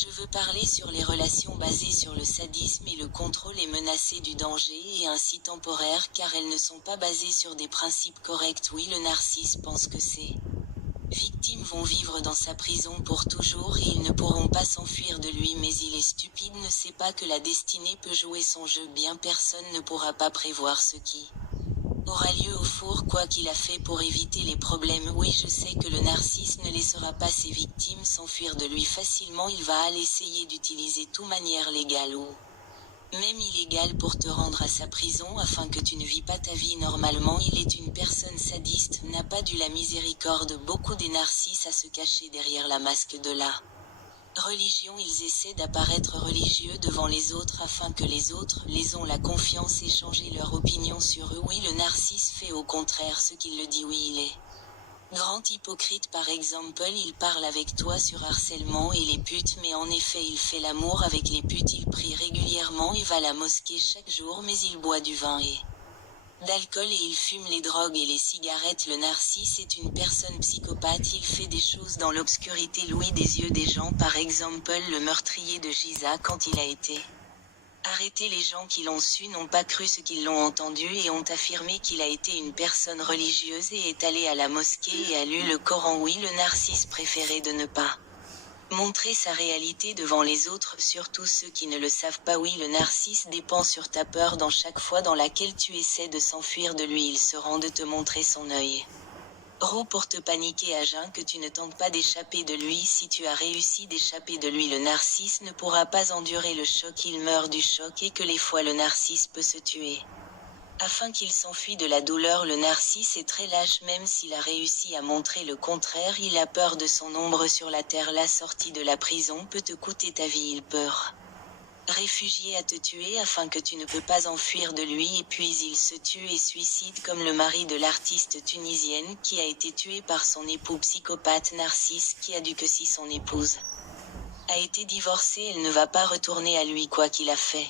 Je veux parler sur les relations basées sur le sadisme et le contrôle est menacé du danger et ainsi temporaire car elles ne sont pas basées sur des principes corrects. Oui, le narcisse pense que ces victimes vont vivre dans sa prison pour toujours et ils ne pourront pas s'enfuir de lui, mais il est stupide, ne sait pas que la destinée peut jouer son jeu. Bien personne ne pourra pas prévoir ce qui aura lieu au four, quoi qu'il a fait pour éviter les problèmes. Oui, je sais que le narcisse ne laissera pas ses victimes s'enfuir de lui facilement, il va aller essayer d'utiliser toute manière légale ou même illégale pour te rendre à sa prison afin que tu ne vis pas ta vie normalement. Il est une personne sadiste, n'a pas dû la miséricorde. Beaucoup des narcisses à se cacher derrière la masque de la religion. Ils essaient d'apparaître religieux devant les autres afin que les autres les ont la confiance et changer leur opinion sur eux. Oui, le narcisse fait au contraire ce qu'il le dit. Oui, il est grand hypocrite. Par exemple, il parle avec toi sur harcèlement et les putes, mais en effet il fait l'amour avec les putes. Il prie régulièrement et va à la mosquée chaque jour, mais il boit du vin et d'alcool et il fume les drogues et les cigarettes. Le narcisse est une personne psychopathe, il fait des choses dans l'obscurité, louis des yeux des gens. Par exemple, le meurtrier de Giza, quand il a été arrêté, les gens qui l'ont su n'ont pas cru ce qu'ils l'ont entendu et ont affirmé qu'il a été une personne religieuse et est allé à la mosquée et a lu le Coran. Oui, le narcisse préférait de ne pas montrer sa réalité devant les autres, surtout ceux qui ne le savent pas. Oui, le narcisse dépend sur ta peur. Dans chaque fois dans laquelle tu essaies de s'enfuir de lui, il se rend de te montrer son œil roux pour te paniquer à jeun, que tu ne tentes pas d'échapper de lui. Si tu as réussi d'échapper de lui, le narcisse ne pourra pas endurer le choc, il meurt du choc. Et que les fois le narcisse peut se tuer afin qu'il s'enfuit de la douleur. Le narcisse est très lâche, même s'il a réussi à montrer le contraire. Il a peur de son ombre sur la terre. La sortie de la prison peut te coûter ta vie. Il peut réfugier à te tuer afin que tu ne peux pas enfuir de lui, et puis il se tue et suicide, comme le mari de l'artiste tunisienne qui a été tué par son époux psychopathe narcisse, qui a dit que si son épouse a été divorcée, elle ne va pas retourner à lui quoi qu'il a fait.